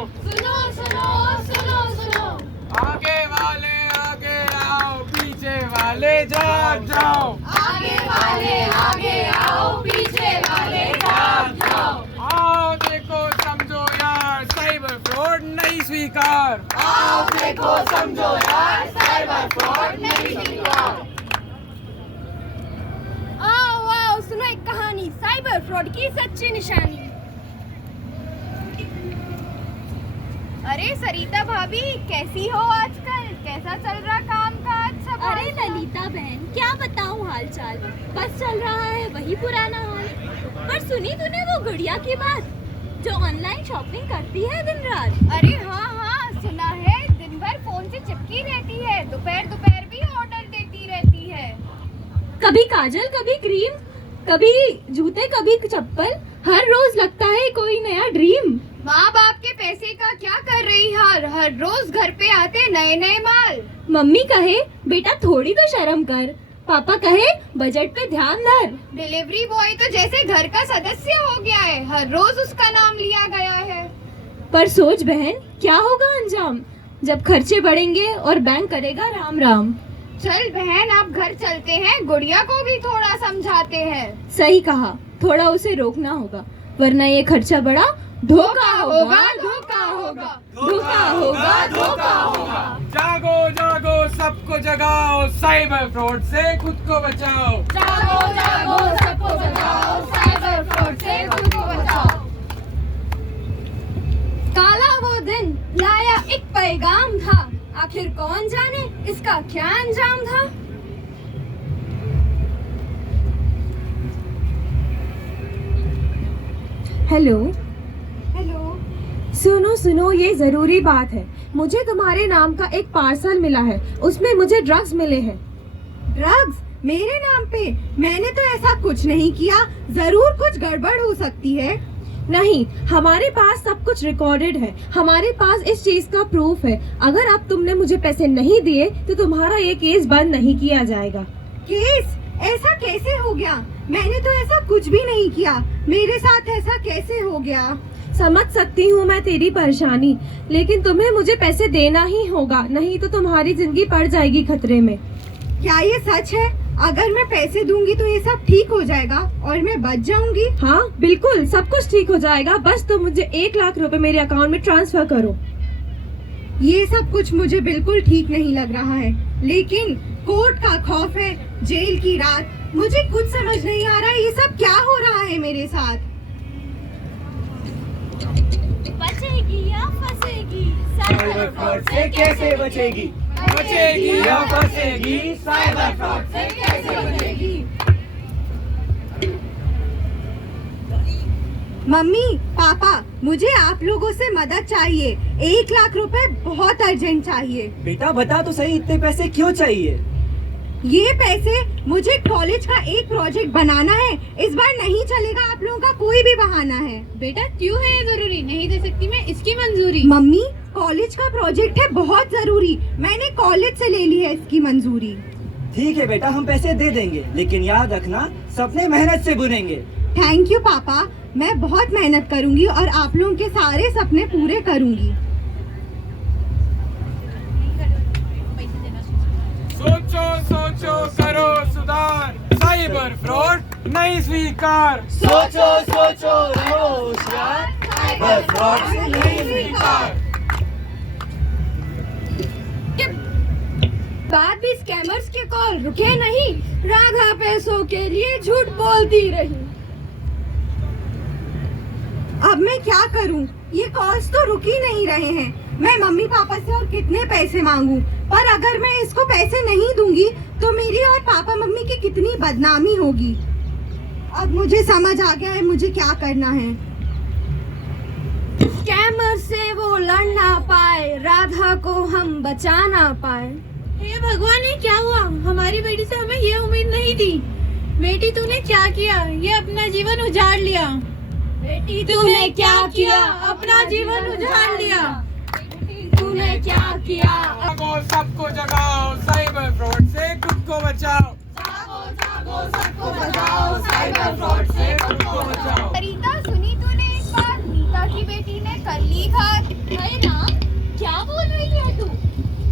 सुनो सुनो सुनो सुनो। आगे वाले आगे आओ, पीछे वाले जाग जाओ। आगे वाले आगे आओ, पीछे वाले भाग जाओ। आओ देखो समझो यार, साइबर फ्रॉड नहीं स्वीकार। आओ देखो समझो यार, साइबर फ्रॉड नहीं स्वीकार। आओ आओ सुनो एक कहानी, साइबर फ्रॉड की सच्ची निशानी। अरे सरिता भाभी, कैसी हो आजकल? कैसा चल रहा काम काज सब? अरे ललिता बहन, क्या बताऊं हालचाल, बस चल रहा है वही पुराना हाल। पर सुनी तूने वो गुड़िया की बात, जो ऑनलाइन शॉपिंग करती है दिन रात? अरे हाँ हाँ सुना है, दिन भर फोन से चिपकी रहती है, दोपहर दोपहर भी ऑर्डर देती रहती है। कभी काजल, कभी क्रीम, कभी जूते, कभी चप्पल, हर रोज लगता है कोई नया ड्रीम। माँ बाप के पैसे का क्या कर रही हर रोज घर पे आते नए नए माल। मम्मी कहे बेटा थोड़ी तो शर्म कर, पापा कहे बजट पे ध्यान धर। डिलीवरी बॉय तो जैसे घर का सदस्य हो गया है, हर रोज उसका नाम लिया गया है। पर सोच बहन, क्या होगा अंजाम जब खर्चे बढ़ेंगे और बैंक करेगा राम राम। चल बहन अब घर चलते हैं, गुड़िया को भी थोड़ा समझाते हैं। सही कहा, थोड़ा उसे रोकना होगा, वरना ये खर्चा बड़ा धोखा होगा, धोखा होगा, धोखा होगा, धोखा होगा। जागो जागो सबको जगाओ, साइबर फ्रॉड से खुद को बचाओ। जागो जागो सबको जगाओ, साइबर फ्रॉड से खुद को बचाओ। काला वो दिन लाया एक पैगाम था, आखिर कौन जाने इसका क्या अंजाम था। Hello hello. सुनो सुनो, ये जरूरी बात है, मुझे तुम्हारे नाम का एक पार्सल मिला है, उसमें मुझे ड्रग्स मिले हैं। ड्रग्स मेरे नाम पे? मैंने तो ऐसा कुछ नहीं किया, जरूर कुछ गड़बड़ हो सकती है। नहीं, हमारे पास सब कुछ रिकॉर्डेड है, हमारे पास इस चीज का प्रूफ है। अगर अब तुमने मुझे पैसे नहीं दिए तो तुम्हारा ये केस बंद नहीं किया जाएगा। केस? ऐसा कैसे हो गया? मैंने तो ऐसा कुछ भी नहीं किया, मेरे साथ ऐसा कैसे हो गया? समझ सकती हूँ मैं तेरी परेशानी, लेकिन तुम्हें मुझे पैसे देना ही होगा, नहीं तो तुम्हारी जिंदगी पड़ जाएगी खतरे में। क्या ये सच है? अगर मैं पैसे दूंगी तो ये सब ठीक हो जाएगा और मैं बच जाऊंगी? हाँ बिल्कुल, सब कुछ ठीक हो जाएगा, बस तुम मुझे 1 लाख रुपए मेरे अकाउंट में ट्रांसफर करो। ये सब कुछ मुझे बिल्कुल ठीक नहीं लग रहा है, लेकिन कोर्ट का खौफ है, जेल की रात, मुझे कुछ समझ नहीं आ रहा है, ये सब क्या हो रहा है मेरे साथ? बचेगी या फंसेगी, साइबर फ्रॉड से कैसे बचेगी? बचेगी या फंसेगी, साइबर फ्रॉड से कैसे बचेगी? मम्मी पापा, मुझे आप लोगों से मदद चाहिए, 1 लाख रुपए बहुत अर्जेंट चाहिए। बेटा बता तो सही, इतने पैसे क्यों चाहिए? ये पैसे मुझे कॉलेज का एक प्रोजेक्ट बनाना है, इस बार नहीं चलेगा, आप लोगों का कोई भी बहाना है। बेटा क्यों है ये जरूरी? नहीं दे सकती मैं इसकी मंजूरी। मम्मी कॉलेज का प्रोजेक्ट है बहुत जरूरी, मैंने कॉलेज से ले ली है इसकी मंजूरी। ठीक है बेटा, हम पैसे दे देंगे, लेकिन याद रखना सपने मेहनत से बुनेंगे। थैंक यू पापा, मैं बहुत मेहनत करूंगी और आप लोगों के सारे सपने पूरे करूंगी। सोचो सोचो करो सुधार, साइबर फ्रॉड नहीं स्वीकार। सोचो सोचो रहो होशियार, साइबर फ्रॉड से नहीं स्वीकार। बाद भी स्कैमर्स के कॉल रुके नहीं, राधा पैसों के लिए झूठ बोलती रही। अब मैं क्या करूं? ये कॉल्स तो रुक ही नहीं रहे हैं, मैं मम्मी पापा से और कितने पैसे मांगूं? पर अगर मैं इसको पैसे नहीं दूंगी तो मेरी और पापा मम्मी की कितनी बदनामी होगी। अब मुझे समझ आ गया है मुझे क्या करना है। स्कैमर से वो लड़ ना पाए, राधा को हम बचा ना पाए। हे भगवान, ये क्या हुआ? हमारी बेटी से हमें ये उम्मीद नहीं थी। बेटी तूने क्या किया? ये अपना जीवन उजाड़ लिया। बेटी तूने क्या किया? अपना जीवन उजाड़ लिया। तूने क्या किया? जागो सबको जगाओ, साइबर फ्रॉड से खुद को बचाओ। जागो जागो सबको बचाओ, साइबर फ्रॉड से खुद को बचाओ। सरिता सुनी तूने एक बात, नीता की बेटी ने कर ली घात।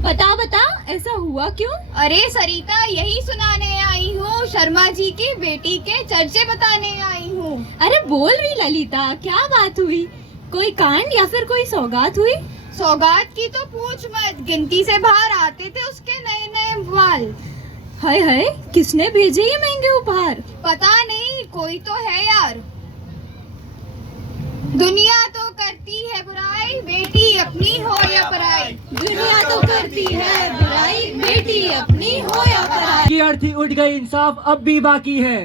बता बता, ऐसा हुआ क्यों? अरे सरिता, यही सुनाने आई हूँ। शर्मा जी की बेटी के चर्चे बताने आई हूँ। अरे बोल रही ललिता, क्या बात हुई? कोई कांड या फिर कोई सौगात हुई? सौगात की तो पूछ मत, गिनती से बाहर आते थे उसके नए नए बाल। हाय हाय, किसने भेजे ये महंगे उपहार? पता नहीं, कोई तो है यार। दुनिया तो करती है बुराई, बेटी अपनी हो या पराई। दुनिया तो करती है बुराई, बेटी अपनी हो या पराई। की अर्थी उठ गई, इंसाफ अब भी बाकी है।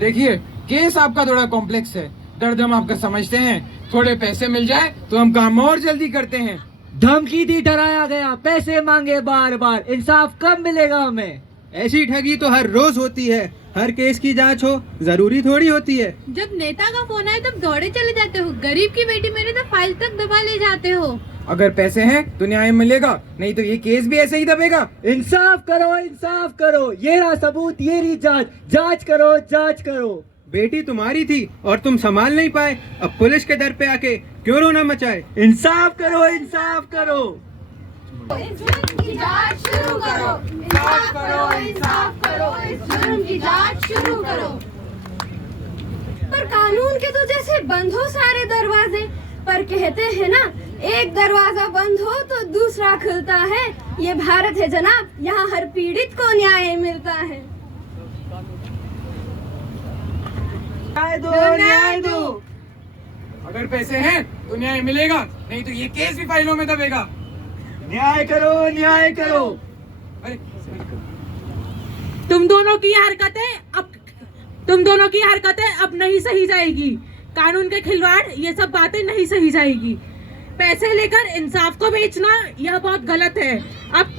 देखिए, केस आपका थोड़ा कॉम्प्लेक्स है, दर्द हम आपका समझते हैं। थोड़े पैसे मिल जाए तो हम काम और जल्दी करते हैं। धमकी दी, डराया गया, पैसे मांगे बार बार, इंसाफ कब मिलेगा हमें? ऐसी ठगी तो हर रोज होती है। हर केस की जांच हो जरूरी थोड़ी होती है। जब नेता का फोन आए तब दौड़े चले जाते हो, गरीब की बेटी मेरे तो फाइल तक दबा ले जाते हो। अगर पैसे हैं तो न्याय मिलेगा, नहीं तो ये केस भी ऐसे ही दबेगा। इंसाफ करो, इंसाफ करो, ये रहा सबूत, ये रही जांच, जांच करो, जांच करो। बेटी तुम्हारी थी और तुम संभाल नहीं पाए, अब पुलिस के दर पे आके क्यों रोना मचाए। इंसाफ करो, इंसाफ करो। इस जुर्म की जांच शुरू करो, इंसाफ करो, इंसाफ करो, इस जुर्म की जांच शुरू करो। पर कानून के तो जैसे बंद हो सारे दरवाजे, पर कहते हैं ना, एक दरवाजा बंद हो तो दूसरा खुलता है। ये भारत है जनाब, यहाँ हर पीड़ित को न्याय मिलता है। न्याय दो, न्याय दो। अगर पैसे हैं तो न्याय मिलेगा, नहीं तो ये केस भी फाइलों में दबेगा। न्याय करो, न्याय करो। अरे तुम दोनों की हरकतें अब नहीं सही जाएगी। कानून के खिलवाड़, ये सब बातें नहीं सही जाएगी। पैसे लेकर इंसाफ को बेचना, यह बहुत गलत है। अब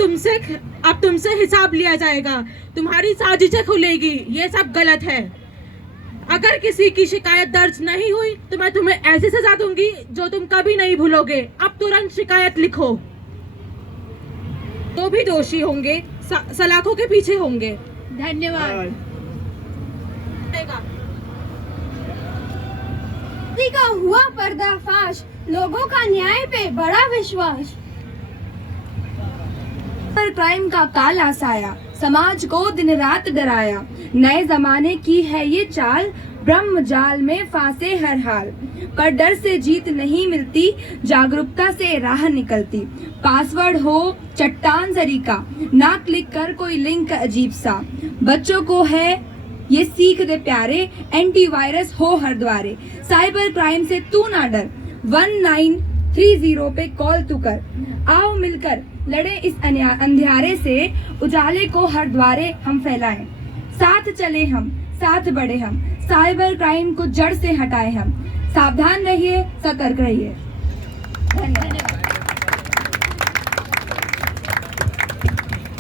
तुमसे हिसाब लिया जाएगा, तुम्हारी साजिशें खुलेगी, ये सब गलत है। अगर किसी की शिकायत दर्ज नहीं हुई तो मैं तुम्हें ऐसी सजा दूंगी जो तुम कभी नहीं भूलोगे। अब तुरंत शिकायत लिखो। तो भी दोषी होंगे, सलाखों के पीछे होंगे। धन्यवाद। का हुआ पर्दाफाश, लोगों का न्याय पे बड़ा विश्वास। पर क्राइम का काला साया समाज को दिन रात डराया। नए जमाने की है ये चाल, ब्रह्म जाल में फांसे हर हाल। पर डर से जीत नहीं मिलती, जागरूकता से राह निकलती। पासवर्ड हो चट्टान जरी का, ना क्लिक कर कोई लिंक अजीब सा। बच्चों को है ये सीख दे प्यारे, एंटीवायरस हो हर द्वारे। साइबर क्राइम से तू ना डर, 1930 पे कॉल तू कर। आओ मिलकर लड़े इस अंधियारे से, उजाले को हर द्वारे हम फैलाएं। साथ चले हम, साथ बढ़े हम, साइबर क्राइम को जड़ से हटाए हम। सावधान रहिए, सतर्क रहिए। धन्यवाद।